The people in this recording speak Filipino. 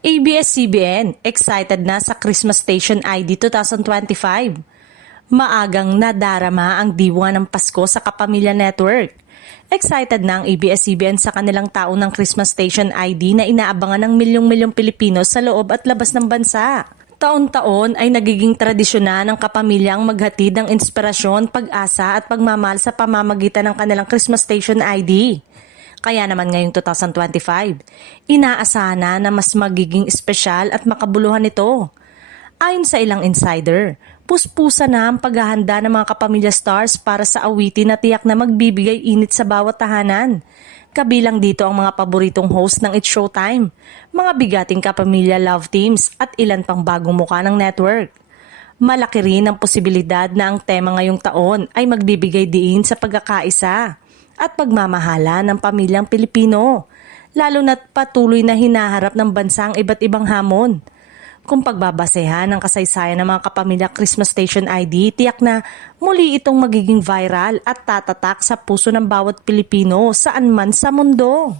ABS-CBN, excited na sa Christmas Station ID 2025. Maagang nadarama ang diwa ng Pasko sa Kapamilya Network. Excited na ang ABS-CBN sa kanilang taon ng Christmas Station ID na inaabangan ng milyong-milyong Pilipino sa loob at labas ng bansa. Taon-taon ay nagiging tradisyon na ng kapamilyang maghatid ng inspirasyon, pag-asa at pagmamahal sa pamamagitan ng kanilang Christmas Station ID. Kaya naman ngayong 2025, inaasahan na mas magiging espesyal at makabuluhan ito. Ayon sa ilang insider, puspusa na ang paghahanda ng mga kapamilya stars para sa awitin na tiyak na magbibigay init sa bawat tahanan. Kabilang dito ang mga paboritong host ng It's Showtime, mga bigating kapamilya love teams at ilan pang bagong muka ng network. Malaki rin ang posibilidad na ang tema ngayong taon ay magbibigay diin sa pagkakaisa at pagmamahala ng pamilyang Pilipino, lalo na't patuloy na hinaharap ng bansa ang iba't ibang hamon. Kung pagbabasehan ng kasaysayan ng mga kapamilya Christmas Station ID, tiyak na muli itong magiging viral at tatatak sa puso ng bawat Pilipino saan man sa mundo.